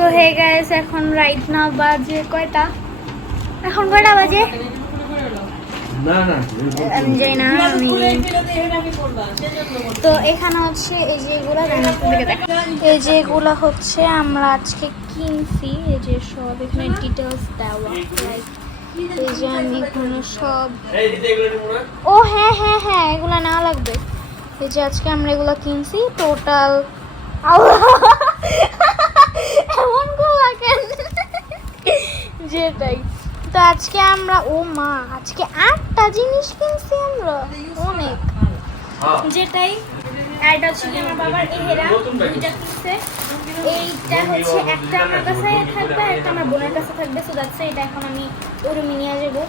So hey guys, এখন right now বাজে কয়টা? এখন কয়টা বাজে? আমি জানি না। তো এখানে হচ্ছে এই যে এগুলা এই যে এগুলা হচ্ছে আমরা আজকে কিনছি। এই যে সব এখানে ডিটেলস দেওয়া, লাইক এই যে আমি এখানে সব। ও হ্যাঁ হ্যাঁ হ্যাঁ, এগুলা না লাগবে। এই যে আজকে আমরা এগুলা কিনছি টোটাল। এমন গুলা কেন? যেটাই তো আজকে আমরা, ও মা, আজকে 8টা জিনিস কিনছি আমরা, অনেক। যেটাই এটা হচ্ছে আমার বাবার এহেরা, দুইটা কিনছে। এইটা হচ্ছে একটা আমার কাছে থাকবে, একটা আমার বোনের কাছে থাকবে। সো দ্যাটস এটা এখন আমি ওই রুমে নিয়ে যাবো।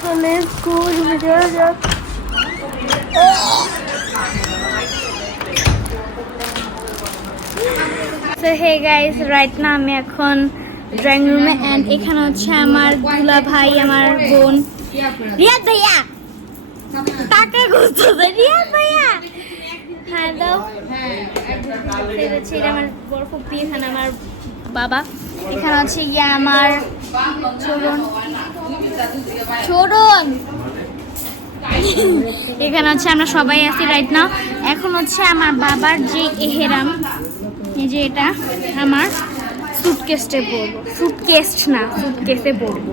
তো লেটস গো, রুমে যাওয়া যাক। সো হে গাইস, রাইট না আমি এখন ড্রয়িং রুমে। অ্যান্ড এখানে হচ্ছে আমার দুলা ভাই, আমার বোন রিয়াদ ভাইয়া, টাকা গুনতেছে রিয়াদ ভাইয়া। হ্যালো, এটা আমার বড় ফুপি, এখানে আমার বাবা, এখানে হচ্ছে গিয়ে আমার ছোড়ন, এখানে হচ্ছে আমরা সবাই আছি রাইট নাও। এখন হচ্ছে আমার বাবার যে এহেরাম, এই যে এটা আমার সুটকেসে পড়বো, সুটকেসে পড়বো,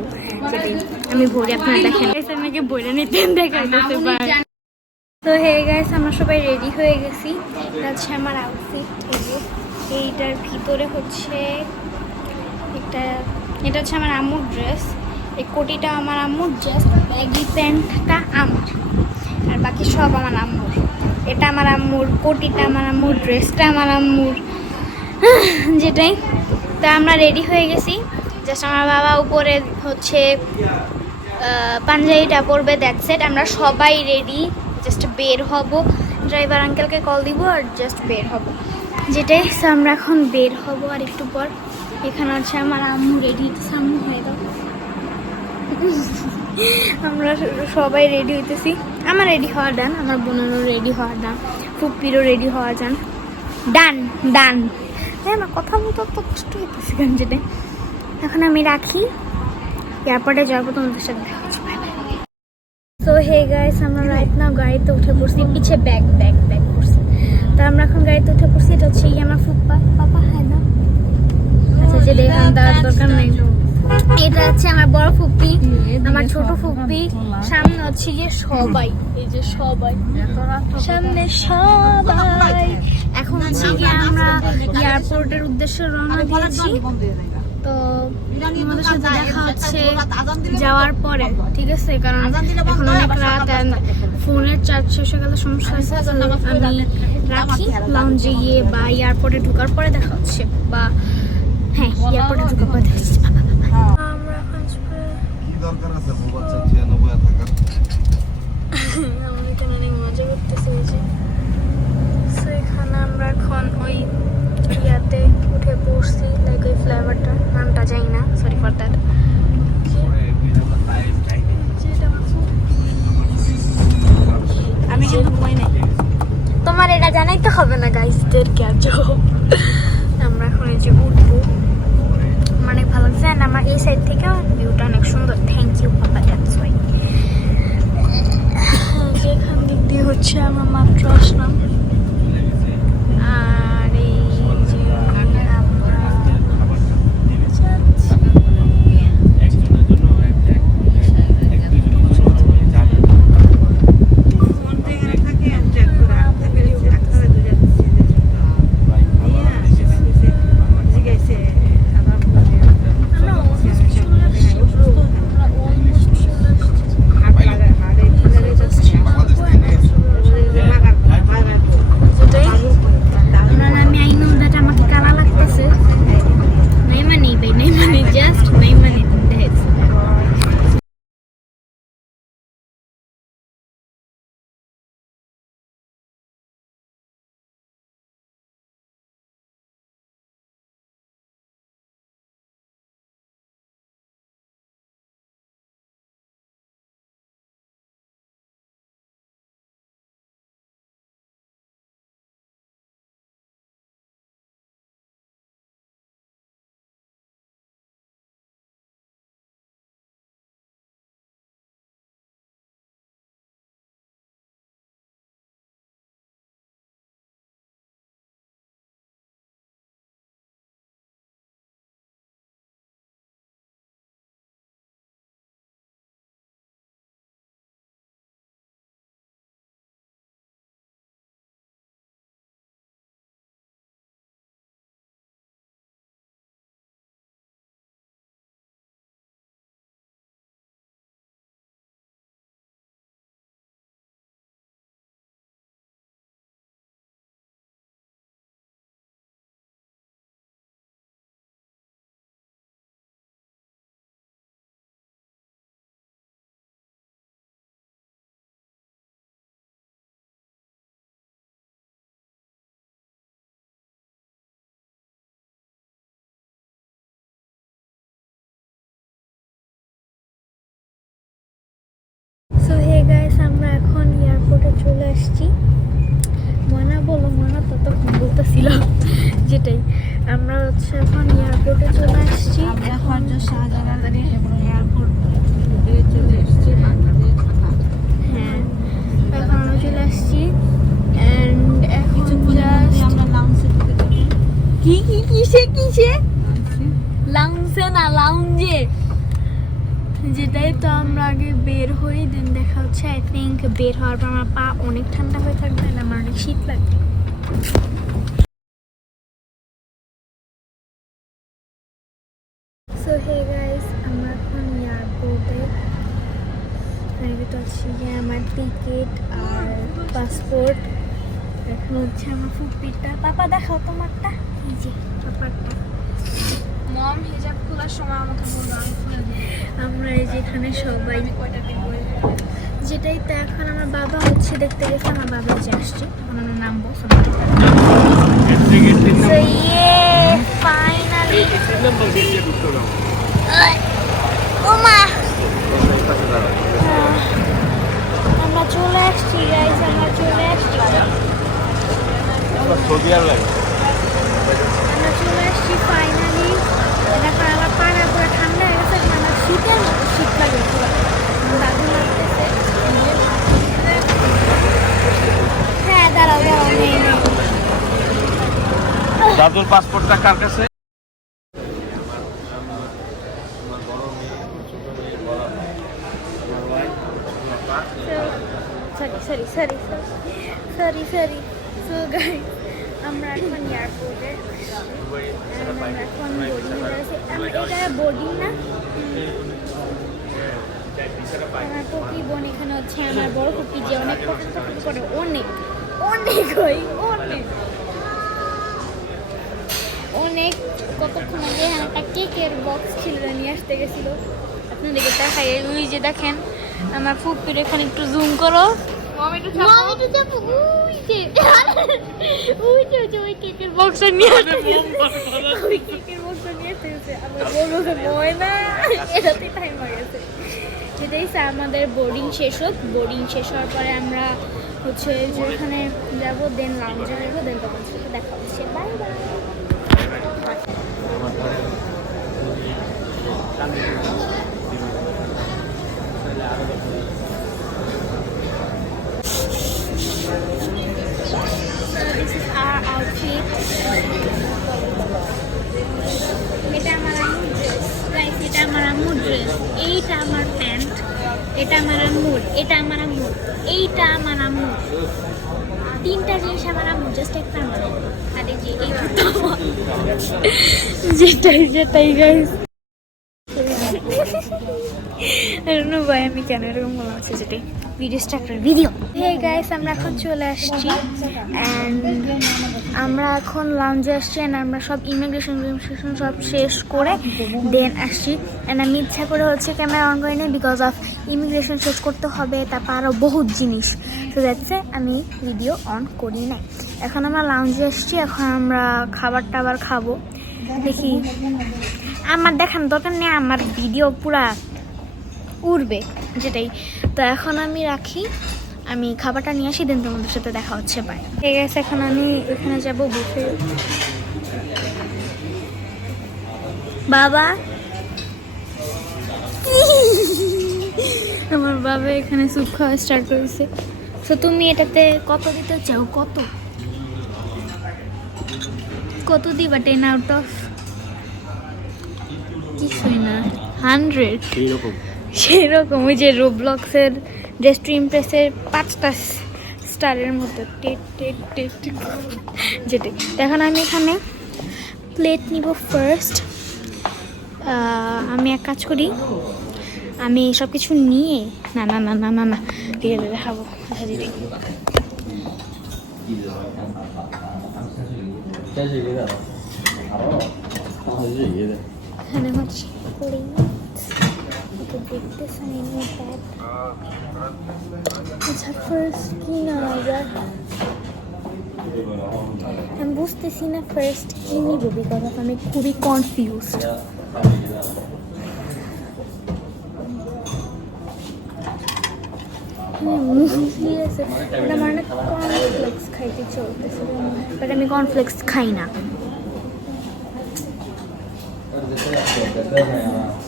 আমি ভরি আপনারা দেখেন, আমাকে বইটা নিতে দেখাইতেছে। তো হে গাইস, আমরা সবাই রেডি হয়ে গেছি। এটা হচ্ছে আমার আউটফিট। এইটার ভিতরে হচ্ছে এটা হচ্ছে আমার আম্মুর ড্রেস। এই কোটিটা আমার আম্মুর, জাস্ট ব্যাগি প্যান্টটা আমার, আর বাকি সব আমার আম্মুর। এটা আমার আম্মুর, কোটিটা আমার আম্মুর, ড্রেসটা আমার আম্মুর, যেটাই। তা আমরা রেডি হয়ে গেছি। জাস্ট আমার বাবা উপরে হচ্ছে পাঞ্জাবিটা পরবে, দ্যাটস ইট। আমরা সবাই রেডি, জাস্ট বের হব। ড্রাইভার আঙ্কেলকে কল দিব আর জাস্ট বের হব, যেটাই। সো আমরা এখন বের হব আর একটু পর। এখানে হচ্ছে আমার আম্মু রেডি, সামনে হয়ে দাও। আমরা সবাই রেডি হইতেছি। আমার রেডি হওয়া ডান, আমার বোনেরও রেডি হওয়া ডান, ফুপিরও রেডি হওয়া ডান। হ্যাঁ, আমার কথা বলতে তো কষ্ট হইতেছে কেন, যেটা। এখন আমি রাখি, এয়ারপোর্টে যাওয়ার পর তোমাদের সাথে দেখা হচ্ছে। সো হে গাইস, আমরা রাইট নাও গাড়িতে উঠে পড়ছি, পিছে ব্যাগ করছি। তো আমরা এখন গাড়িতে উঠে পড়ছি। এটা হচ্ছে আমার ফুপ্পা, পাপা হ্যাঁ না, আচ্ছা যে দেখান দেওয়ার দরকার নেই। এটা হচ্ছে আমার বড় ফুপ্পি, আমার ছোট ফুপ্পি, সামনে হচ্ছে গিয়ে সবাই, এই যে সবাই সামনে সবাই। এখন হচ্ছে গিয়ে আমরা এয়ারপোর্টের উদ্দেশ্যে রওনা দিয়েছি। তো আমাদের সাথে দেখা হচ্ছে যাওয়ার পরে, ঠিক আছে? কারণ এখন অনেক রাত, ফোনের চার্জ শেষ হয়ে গেলে সমস্যা আছে। আমি রাখি, লাউঞ্জে গিয়ে বা এয়ারপোর্টে ঢোকার পরে দেখা হচ্ছে, বা হ্যাঁ এয়ারপোর্টে ঢোকার পরে দেখা হচ্ছে। আমরা এখন আমি এখানে অনেক মজা করতেছি। এখানে আমরা এখন ওই ইয়াতে উঠে পড়ছি, লাইক ওই ফ্লেভারটা, নামটা যাই না, সরি ফর দ্যাট। আমি কিন্তু ভয় নাই, তোমার এটা জানাইতে হবে না গাইসদেরকে। আর আমরা এখন এই যে উঠবো, অনেক ভালো লাগছে। আমার এই সাইড থেকে ভিউটা অনেক সুন্দর। থ্যাংক ইউ পাপা, দ্যাটস ওয়াই। যেখান দিক দিয়ে হচ্ছে আমরা মাত্র আসলাম। আর এই যে এখন এয়ারপোর্টে চলে আসছি। ময়না বলো, ময়না ততক্ষণ বলতেছিল যেটাই, আমরা হচ্ছে এখন এয়ারপোর্টে চলে আসছি। হ্যাঁ, এখন আমরা চলে আসছি। অ্যান্ড এখন কিসে লাউঞ্জে না লাউঞ্জে, যেটাই তো আমরা আগে বের হই, দেন দেখা হচ্ছে। আই থিঙ্ক বের হওয়ার পর আমার পা অনেক ঠান্ডা হয়ে থাকবে, না আমার অনেক শীত লাগবে। সো হে গাইস, আমরা এখন এয়ারপোর্টে। এটা হচ্ছে যে আমার টিকিট আর পাসপোর্ট। এখন হচ্ছে আমার ফুপিটা। পাপা দেখাও তোমারটা। এই যে পাপারটা। মম হিজাব খোলার সময় আমাকে বললো আমি খুলে দিই। আমরা এই যে এখানে সবাই যেটাই তো। এখন আমার বাবা হচ্ছে দেখতে গেছে, আমার বাবা যে আসছে, এখন আমরা নামবো। ফাইনালি আমরা চলে আসছি গাইস, আমরা চলে আসছি। আমরা চলে আসছি ফাইনালি। দেখো আমার পাড়া পুরো ঠান্ডা হয়ে গেছে, আমার শীতের মতো শীত লাগে পুরো। দাদু লাগতেছে। হ্যাঁ দাঁড়াও দাঁড়াও, নেই দাদুর পাসপোর্টটা কার কাছে? সরি। সো গাইস, আমরা এখন এয়ারপোর্টে। আমরা এখন এটা বোর্ডিং না, আমার কুকি বোন এখানে হচ্ছে। আমার বড় কুকি যে অনেক পছন্দ করে, অনেক কতক্ষণ আগে একটা কেকের বক্স ছিল, নিয়ে আসতে গেছিল। আপনাদেরকে দেখাই, ওই যে দেখেন আমার ফুপির এখানে একটু জুম করো। ওই কেকের বক্সটা নিয়ে আসতে গেছে। আমার বলবো ময়না, এটাতেই টাইম হয়ে গেছে। যেটাই আমাদের বোর্ডিং শেষ হোক। বোর্ডিং শেষ হওয়ার পরে আমরা হচ্ছে যেখানে যাবো, দেন লাউঞ্জে যাবো, দেন তখন সাথে দেখা হচ্ছে। Bye bye. This is our outfit. এটা আমার আম্মুর ড্রেস। গাইস, এটা আমার আম্মুর ড্রেস। এইটা আমার প্যান্ট। এটা আমার আম্মুর। এটা আমার আম্মুর। এইটা আমার আম্মুর। তিনটা জিনিস আমার আম্মুর, জাস্ট একটা আমার। আর এই যে এই যেটাই গাইস। ভাই আমি কেন এরকম মনে হচ্ছে, যেটাই video starter video. Hey guys, আমরা এখন চলে আসছি। অ্যান্ড আমরা এখন লাউঞ্জে আসছি। অ্যান্ড আমরা সব ইমিগ্রেশন সব শেষ করে দেন আসছি। অ্যান্ড আমি ইচ্ছা করে হচ্ছে ক্যামেরা অন করি নাই, বিকজ অফ ইমিগ্রেশন শেষ করতে হবে, তারপর আরও বহুত জিনিস। তো যাচ্ছে আমি ভিডিও অন করি নাই। এখন আমরা লাউঞ্জে আসছি। এখন আমরা খাবার টাবার খাবো। দেখি, আমার দেখান দরকার নেই, আমার ভিডিও পুরা উড়বে, যেটাই তো। এখন আমি রাখি, আমি খাবারটা নিয়ে আসি, দেন তোমাদের সাথে দেখা হচ্ছে। বাই। ঠিক আছে, এখন আমি এখানে যাবো বুফে। বাবা, আমার বাবা এখানে স্যুপ খাওয়া স্টার্ট করেছে। তো তুমি এটাতে কত দিতে চাও? কত দিবা? 10 আউট অফ কিছুই না, 100 সেরকম। ওই যে রোবলক্সের ডেস্ট্রি ইমপ্রেসের 5টা স্টারের মতো যেটাই। এখন আমি এখানে প্লেট নিব ফার্স্ট। আমি এক কাজ করি, আমি সব কিছু নিয়ে না না না না না না ঠিক আছে দেখাবো। এখানে হচ্ছে দেখতে আচ্ছা, ফার্স্ট কি নেওয়া যায় আমি বুঝতেছি না। ফার্স্ট কি নিব, বিকজ আমি খুবই কনফিউজড। মুসলি আছে, ওটা আমার না কর্নফ্লেক্স খাইতে চলতেছে, বাট আমি কর্নফ্লেক্স খাই না।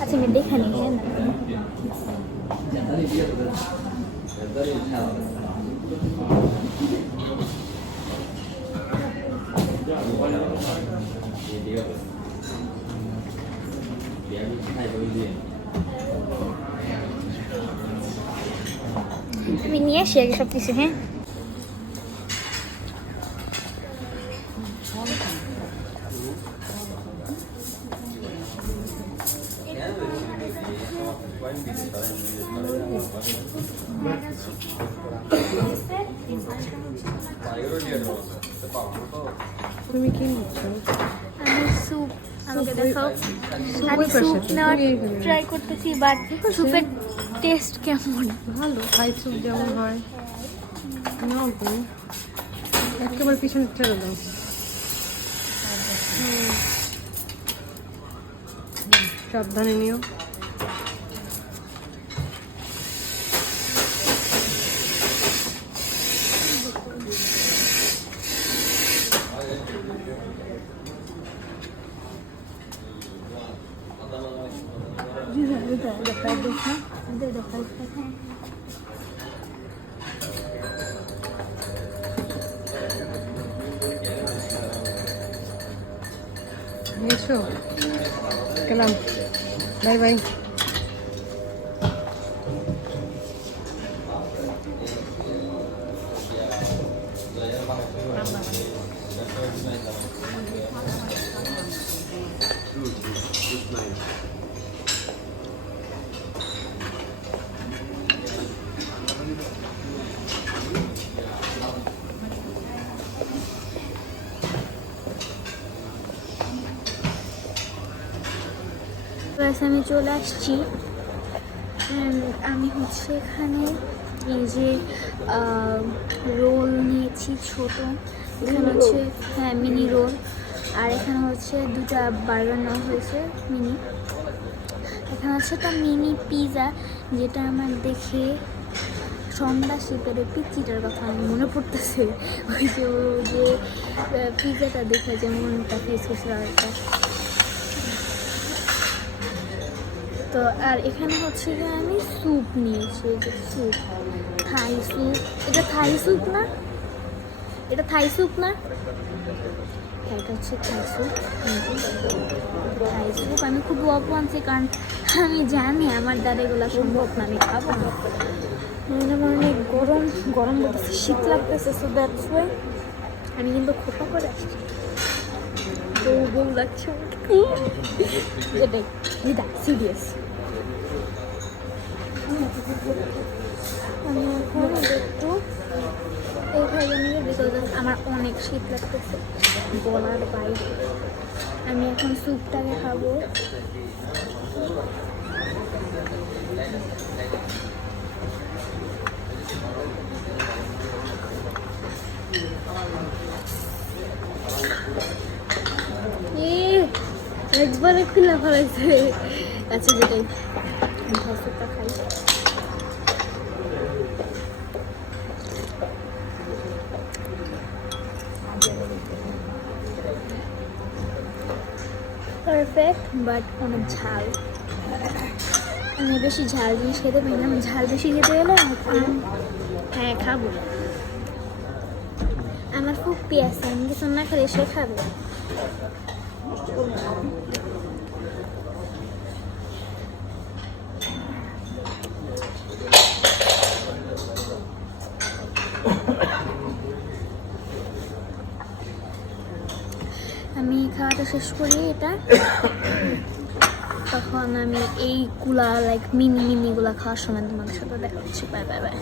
আচ্ছা আমি দেখে নিই, হ্যাঁ না আমি নিয়ে আসি আগে সব কিছু। হ্যাঁ তুমি কি নিচ্ছ? আমি স্যুপ, আমাকে দেখাও। আমি স্যুপ নেওয়ার ট্রাই করতেছি, বাট স্যুপের টেস্ট কেমন? ভালো, থাই স্যুপ যেমন হয় নাও তুমি একেবারে পিছনে ছেড়ে দাও। সাবধানে নিও। এসো, গেলাম, বাই বাই। আমি চলে আসছি। আমি হচ্ছে এখানে এই যে রোল নিয়েছি ছোট, এখানে হচ্ছে হ্যাঁ মিনি রোল, আর এখানে হচ্ছে দুটা বার্গার নেওয়া হয়েছে মিনি। এখানে হচ্ছে একটা মিনি পিৎজা, যেটা আমার দেখে সন্ধ্যা শীতের পিচিটার কথা আমার মনে পড়তেছে। ওই যে ও যে পিৎজাটা দেখে যেমন একটা ফেস করছিল একটা। তো আর এখানে হচ্ছে যে আমি স্যুপ নিয়েছি, যে স্যুপ, থাই স্যুপ। এটা থাই স্যুপ না? এটা থাই স্যুপ না? এটা হচ্ছে থাই স্যুপ। থাই স্যুপ আমি খুব অল্প আনছি, কারণ আমি জানি আমার দ্বারা এগুলো সম্ভব না, আমি খাবো না। অনেক গরম গরম বলতেছে, শীত লাগতেছে, সো দ্যাটস ওয়াই আমি কিন্তু খোপা করে আসছি। বউ বউ লাগছে যেটাই, এটা সিরিয়াস। আমি এখন একটু এই খাইয়ে নিয়ে, বিকজ আমার অনেক শীত লাগতেছে গলার বাইরে। আমি এখন স্যুপটাকে খাবো। একবারে খুলে ফেলাইছে। আচ্ছা যেটাই স্যুপটা খাই। পারফেক্ট, বাট অনেক ঝাল। আমি বেশি ঝাল জিনিস খেতে পারি না, ঝাল বেশি খেতে গেলে হ্যাঁ খাবো। আমার খুব পেঁয়াজ, আমি কিছু না খেলে সে খাবে। আমি খাওয়াটা শেষ করি এটা, তখন আমি এইগুলা লাইক মিনি মিনিগুলা খাওয়ার সময় তোমাদের সাথে দেখা হচ্ছে। Bye bye bye.